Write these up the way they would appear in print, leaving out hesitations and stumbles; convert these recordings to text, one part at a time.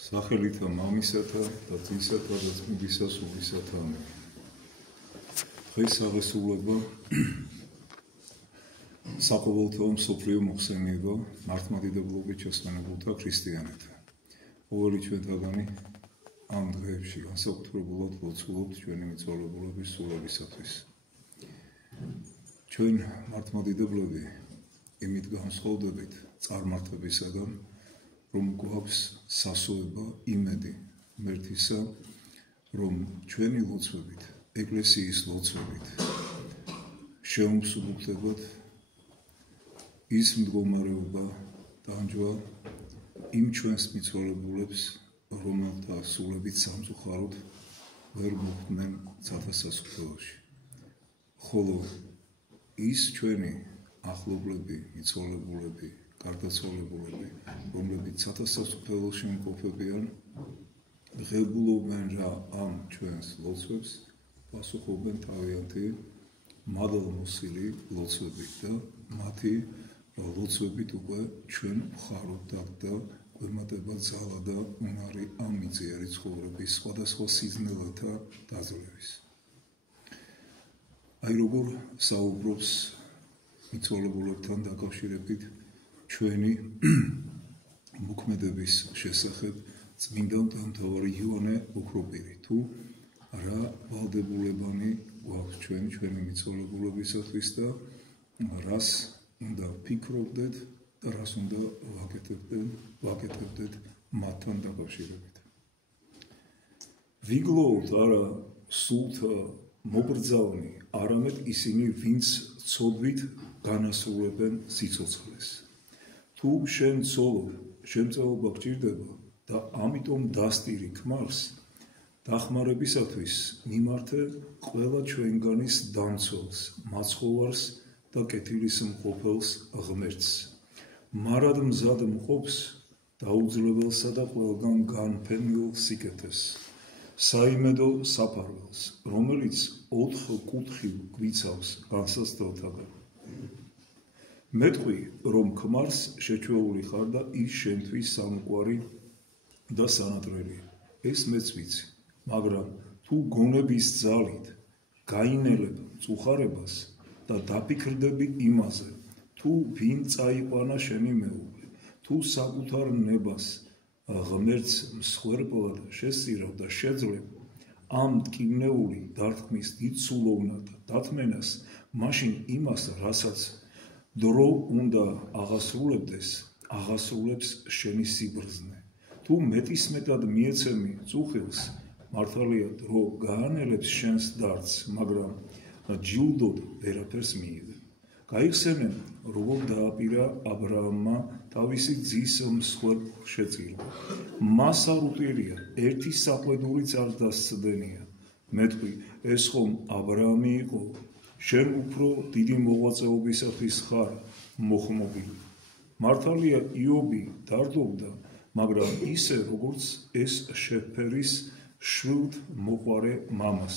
სახელითა მამისათა და ძისათა და წმინდისა სულისათა ამენ. დღეს აღესრულება საყოველთაო მსოფლიო მოხსენება მართლმადიდებლობით შესვენებულთა ქრისტიანებთან. ყოველი ჩვენთაგანი ამ დღეებში განსაკუთრებულად ლოცულობთ ჩვენი მიცვალებულების სულებისათვის. ჩვენ მართლმადიდებლები იმით განსხვავდებით წარმართებისაგან, რომ გვაქვს სასოება იმედი ღმერთისა, რომ ჩვენი ლოცვებით, ეკლესიის ლოცვებით შეუმსუბუქდებათ ის მდგომარეობა დანჯვა იმ ჩვენს მიცვალებულებს, რომელთა სულებით სამწუხაროდ ვერ მოხვდნენ ცათასასწრაფოში. ხოლო ის ჩვენი ახლობლები, მიცვალებულები, გარდაცვალებულები, რომლებიც ცათასასწრაფოში იმყოფებიან, ღებულობენ რა ამ ჩვენს ლოცვებს, პასუხობენ თავიანთი მადლმოსილი ლოცვებით და მათი ლოცვებით უკვე ჩვენ ვხარობდათ და გვემატება ძალა და უნარი ამ მიწიერი ცხოვრების სხვადასხვა სიზნელათა დაძლევის. აი როგორ საუბრობს მიცვალებულებთან დაკავშირებით ჩვენი მოქმედების შესახებ წმინდა მტამთავარი იოანე ოქროპირი, თუ რა ვალდებულებანი გვაქვს ჩვენი მიცვალებულებისათვის და რას უნდა ფიქრობდეთ და რას უნდა ვაკეთებდეთ მათთან დაკავშირებით. ვიგლოვთ არა სულთა მობრძავნი, არამედ ისინი, ვინც ცოდვით განასრულებენ სიცოცხლეს. თუ შენ ცოლო, შემწეობა გჭირდება და ამიტომ დასტირი ქმარს, დახმარებისათვის მიმართე ყველა ჩვენგანის დამცველს, მაცხოვარს და კეთილის მყოფელს ღმერთს. მარად მზად მყოფს დაუძლებელსა და ყველგან განფენილ სიკეთეს, საიმედო საფარველს, რომელიც 4 კუთხილ გვიცავს განსაცდელთაგან. მეტყვი, რომ ქმარს შეჩვეული ხარ და ის შენთვის სამყარი და სანატრელია. ეს მეც ვიცი, მაგრამ თუ გონების ძალით გაინელებ მწუხარებას და დაფიქრდები იმაზე, თუ ვინ წაიყვანა შენი მეუღლე, თუ საკუთარ ნებას ღმერთს მსხვერპლად შესწირავ და შეძლებ ამ მტკივნეული დარტყმის დიდ სულოვნად და დათმენას, მაშინ იმას, რასაც დრო უნდა აღასრულებდეს, აღასრულებს შენი სიბრძნე. თუ მეტისმეტად მიეცემი წუხილს, მართალია დრო გაანელებს შენს დარდს, მაგრამ ჯილდოდ ვერაფერს მიიღებ. გაიხსენე, როგორ დააპირა აბრაამმა თავისი ძის მსხვერპლ შეწირვა. მას არ უტირია, ერთი საყვედურიც არ დასცდენია. მეტყვი, ეს ხომ აბრაამი იყო, შენ უფრო დიდი მოღვაწეობისათვის ხარ მოხმობილი. მართალია იობი დარდობდა, მაგრამ ისე, როგორც ეს შეფერის შვილთ მოყვარე მამას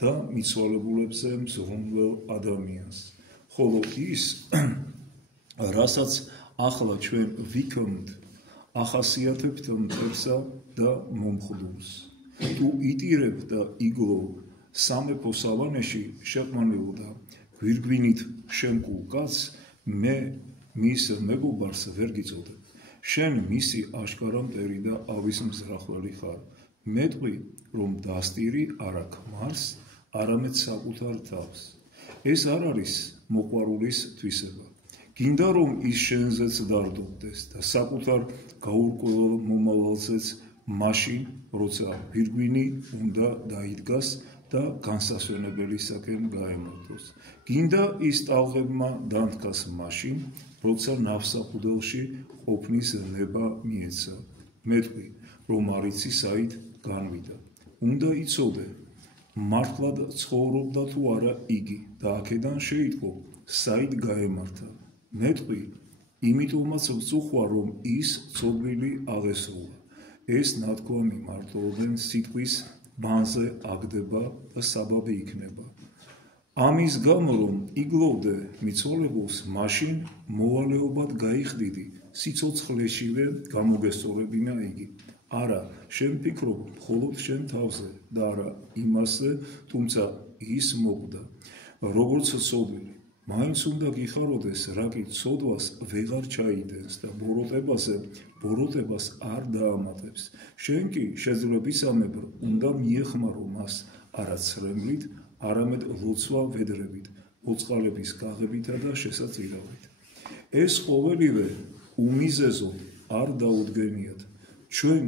და მიცვალებულებზე მზრუნველ ადამიანს. ხოლო ის, რასაც ახლა ჩვენ ვიქმთ, ახასიათებთ მტერსა და მომხდულს. თუ იტირებ და იგლოვ სამეფო სავანეში შეყვანილ და გვირგვინით შემკულ კაცს, მე მის მეგობარს ვერ გიწოდებ. შენ მისი აშკარა მტერი და ავის მზრახველი ხარ. მეტყვი, რომ დასტირი არა ქმარს, არამედ საკუთარ თავს. ეს არ არის მოყვარულის თვისება. გინდა რომ ის შენზეც დარდობდეს და საკუთარ გაურკვეველ მომავალზეც მაშინ, როცა გვირგვინი უნდა დაიდგას და განსასვენებელისაკენ გაემართოს. გინდა ის ტალღებმა დანთქას მაშინ, როცა ნავსაყუდელში ყოფნის ნება მიეცა. მეტყვი, რომ არ იცი საით განვიდა. უნდა იცოდე, მართლად ცხოვრობდა თუ არა იგი და აქედან შეიტყო, საით გაემართა. მეტყვი, იმიტომაც ვწუხვა, რომ ის ცოდვილი აღესრულა. ეს ნათქვამი მარტოობენ სიტყვის ბანზე აგდება და საბაბი იქნება. ამის გამო, რომ იგლოვდე მიცვალებულს, მაშინ მოვალეობად გაიხდიდი, სიცოცხლეშივე გამოგესწორებინა იგი. არა, შენ ფიქრობ მხოლოდ შენ თავზე და არა იმასზე, თუმცა ის მოკვდა, როგორც ცოდვილი. მაინც უნდა გიხაროდეს, რა კი ცოდვას ვეღარ ჩაიდენს და ბოროტებას არ დაამატებს. შენ კი შეძლებისამებრ უნდა მიეხმარო მას არა ცრემლით, არამედ ლოცვა ვედრებით, მოწყალების გაღებითა და შესაწირავით. ეს ყოველივე უმიზეზოდ არ დაუდგენიათ. ჩვენ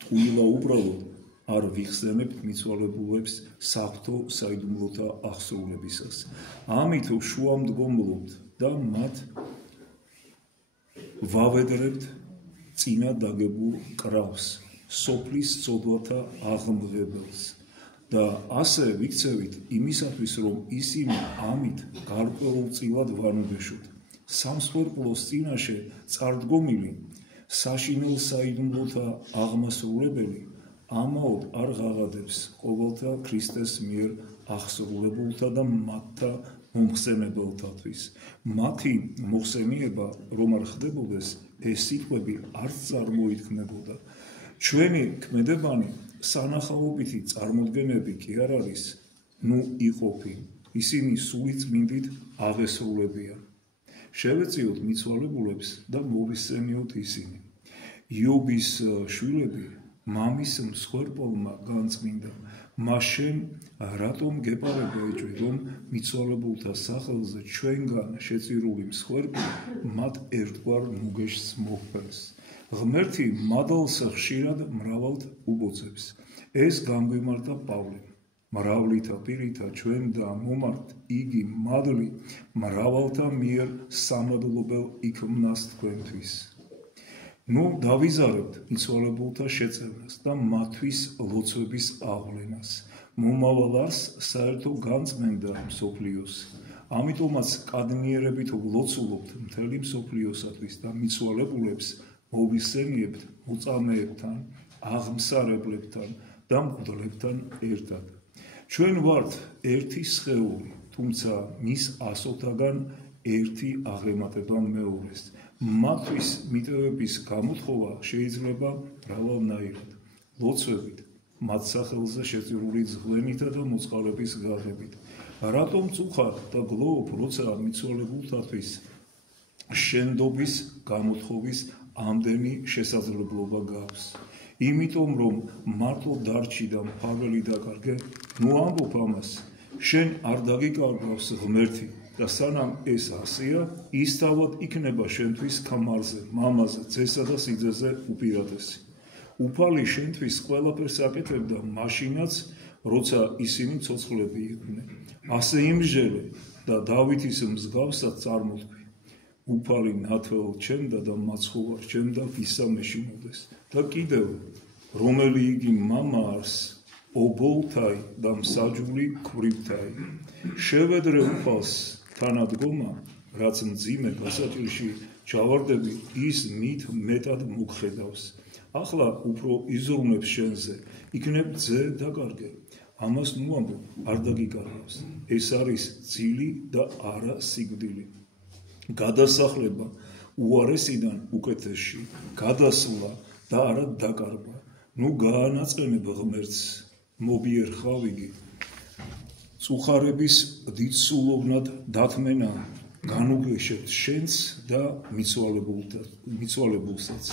ტყუილა უბრალოდ არ ვიხსენებთ მიცვალებულებს საღვთო საიდუმლოთა აღსრულებისას. ამით შუამდგომლობთ და მათ ვავედრებთ წინა დაგებულ კრავს, სოფლის ცოდვათა აღმღებელს და ასე ვიქცევით იმისათვის, რომ ისინი ამით გარკვეულწილად ვანუბეშოთ. სამსხვერპლოს წინაშე წარდგომილი საშინელ საიდუმლოთა აღმასრულებელი ამაოდ არ ღაღადებს ყოველთა ქრისტეს მიერ აღსრულებულთა და მათთა მომხსენებელთათვის. მათი მოხსენიება რომ არ ხდებოდეს, ეს სიტყვები არც წარმოითქმებოდა. ჩვენი ქმედებანი სანახაობითი წარმოდგენები კი არ არის, ნუ იყოფი, ისინი სული წმინდით აღესრულებიან. შევეწიოთ მიცვალებულებს და მოვისწენიოთ ისინი. იობის შვილები მამის მსხვერპლმა განწმინდა, მას შენ რატომ გეპარება ეჭვი, რომ მიცვალებულთა სახელზე ჩვენგან შეწირული მსხვერპლი მათ ერთგვარ მუგეშს მოჰფელს. ღმერთი მადლს ხშირად მრავალთ უბოძებს. ეს გამგვიმართა პავლემ. მრავლითა პირითა ჩვენ დამომართ იგი მადლი მრავალთა მიერ სამადლობელ იქმნას თქვენთვის. ნუ დავიზარებთ მიცვალებულთა შეწევნას და მათთვის ლოცვების აღვლენას. მომავალს საერთო განწმენდა მსოფლიოსი. ამიტომაც კადნიერებით ვლოცულობთ მთელი მსოფლიოსათვის და მიცვალებულებს მოვისწენიებთ მოწამეებთან, აღმსარებლებთან და მღვდლებთან ერთად. ჩვენ ვართ ერთი სხეული, თუმცა მის ასოთაგან ერთი აღემატება მეორეს. მათთვის მიტევების გამოთხოვა შეიძლება მრავალნაირად. ლოცვებით, მათ სახელზე შეწირული ძღვენითა და მოწყალების გაღებით. რატომ წუხარ და გლოვობ, როცა მიცვალებულთათვის შენდობის გამოთხოვის ამდენი შესაძლებლობა გაქვს? იმიტომ რომ მარტო დარჩი და მფარველი დაკარგე, ნუ ამბობ ამას, შენ არ დაგიკარგავს ღმერთი და სანამ ეს ასეა, ის თავად იქნება შენთვის ქამარზე, მამაზე, ძესა და სიძეზე უპირატესი. უფალი შენთვის ყველაფერს აკეთებდა მაშინაც, როცა ისინი ცოცხლები იყვნენ. ასე იმჟელე და დავითის მსგავსად წარმოთქვი. უფალი ნათელ ჩემდა და მაცხოვარ ჩემდა ვისა მეშინოდეს. და კიდევ, რომელი იგი მამა არს, ობოლთაი და მსაჯული ქვრივთაი. შევედრე უფალს თანადგომა, რაც მძიმე გასაჭირში ჩავარდები, ის მით მეტად მოგხედავს. ახლა უფრო იზრუნებს შენზე, იქნებ ძე დაკარგე. ამას ნუ ამბობ, არ დაგიკარგავს. ეს არის ძილი და არა სიკვდილი. გადასახლება უარესიდან უკეთესში, გადასვლა და არა დაკარგვა. ნუ გაანაწყენებ ღმერთს, მობიერხავ იგი. წუხარების დიდსულოვნად დათმენა განუგვეშებთ შენს და მიცვალებულსაც.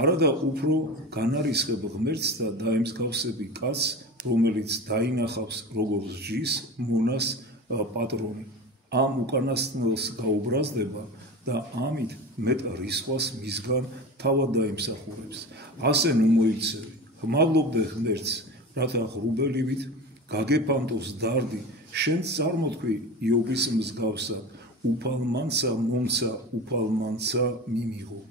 არადა უფრო განარისხებ ღმერთს და დაემსგავსები კაცს, რომელიც დაინახავს როგორც ჯის მონას პატრონი. ამ უკანასკნელს გაუბრაზდება და ამით მეტ რისხვას მისგან თავად დაიმსახურებს. ასე ნუ მოიქცევი, ხმალობდე ღმერთს, რათა ღრუბელივით გაგეფანტოს დარდი, შენც წარმოთქვი იობის მსგავსად, უფალმანცა მომცა, უფალმანცა მიმიღო.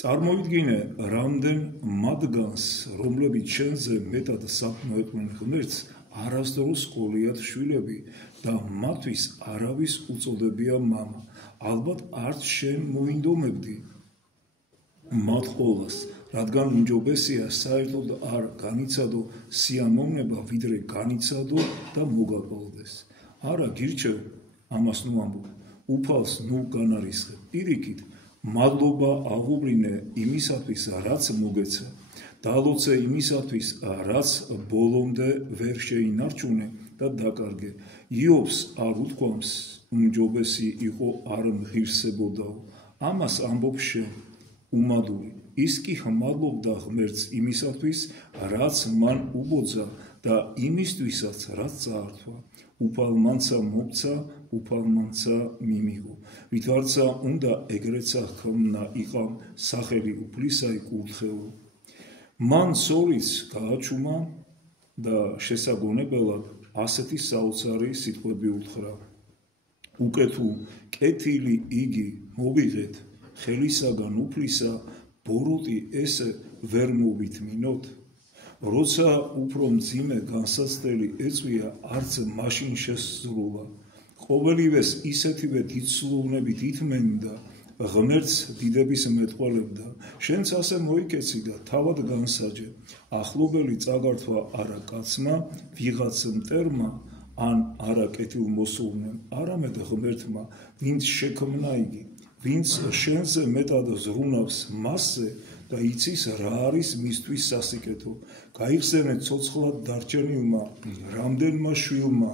წარმოიდგინე რამდენ მათგანს, რომლებიც შენზე მეტად საქმოეყვნენ ღმერთს, არასდროს ყოლიათ შვილები და მათთვის არავის უწოდებია მამა. ალბათ არც შენ მოინდომებდი მათ ყოვლას, რადგან უმჯობესია საერთოდ არ განიცადო სიამოვნება, ვიდრე განიცადო და მოგაყოლდეს. არა გირჩევ, ამას ნუ ამბობ, უფალს ნუ განარისხებ. პირიქით, მადლობა აღუბრინე იმისათვის, რაც მოგეცა, დალოცე იმისათვის, რაც ბოლომდე ვერ შეინარჩუნე და დაკარგე. იობს არ უთქვამს, უმჯობესი იყო არ მღირსებოდაო. ამას ამბობს შენ, უმადური. ის კი მადლობდა ღმერთს იმისათვის, რაც მან უბოძა და იმისთვისაც, რაც წაართვა. უფალმანცა მოგცა, უფალმანცა მიმიღო. ვითარცა უნდა ეგრეცა ჰქმნა იყავ სახელი უფლისაი კურთხევლო. მან სორიც გააჩუმა და შესაგონებელად ასეთი საოცარი სიტყვები უთხრა. უკეთუ კეთილი იგი მოვიღეთ, ხელისაგან უფლისა, ბოროტი ესე ვერ მოვითმინოთ. როცა უფრო მძიმე განსაცდელი ეწვია, არც მაშინ შესძრულა. ყოველივეს ისეთივე დიდსულოვნებით ითმენდა, ღმერთს დიდების მეტყველებდა. შენც ასე მოიქეცი და თავად განსაჯე. ახლობელი წაგართვა არა კაცმა, ვიღაც მტერმა, ან არა კეთილმოსოვნემ, არამედ ღმერთმა, ვინც შექმნა იგი, ვინც შენზე მეტად ზრუნავს მასზე და იცის რა არის მისთვის სასიკეთო. გაიხსენე ცოცხლად დარჩენილმა რამდენმა შვილმა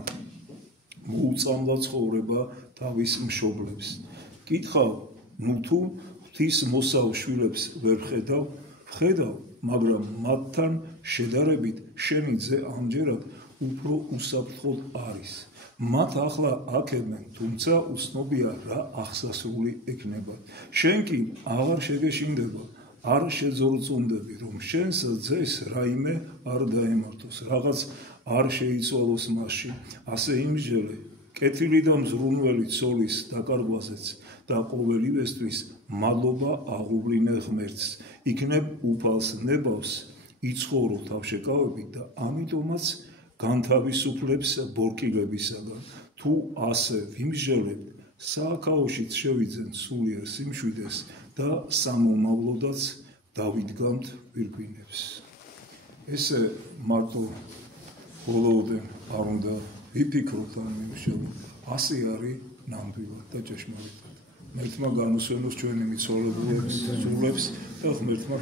მოუწამლა ცხოვრება თავის მშობლებს. კითხავ, ნუ თუ ღვთის მოსავალ შვილებს ვერ ხედავ, ვხედავ, მაგრამ მათთან შედარებით შენი ძე ამჯერად უფრო უსაფრთხოდ არის. მათ ახლა აქებენ, თუმცა უცნობია რა აღსასრული ექნებათ. შენ კი აღარ შეგეშინდება, არ შეძორწუნდები, რომ შენს ძეს რაიმე არ დაემართოს, რაღაც არ შეიცვალოს მასში. ასე იმსჯელე, კეთილი და მზრუნველი ცოლის დაკარგვაზეც და ყოველივესთვის მადლობა აღუბრინე ღმერთს. იქნებ უფალს ნებავს, იცხოვრო თავშეკავებით და ამიტომაც განთავისუფლებს ბორკილებისაგან. თუ ასე ვიმსჯელებთ, სააქაოშიც შევიძენ სულიერ სიმშვიდეს და სამომავლოდაც დავიდგამთ გვირგვინებს. ესე მარტო ბოლოდე არ უნდა ვიფიქროთ ამ იმშევით. ასე არის ნამდვილად და ჭეშმარიტად. ღმერთმა განუსვენოს ჩვენი მიცვალებულებს სულებს და ღმერთმა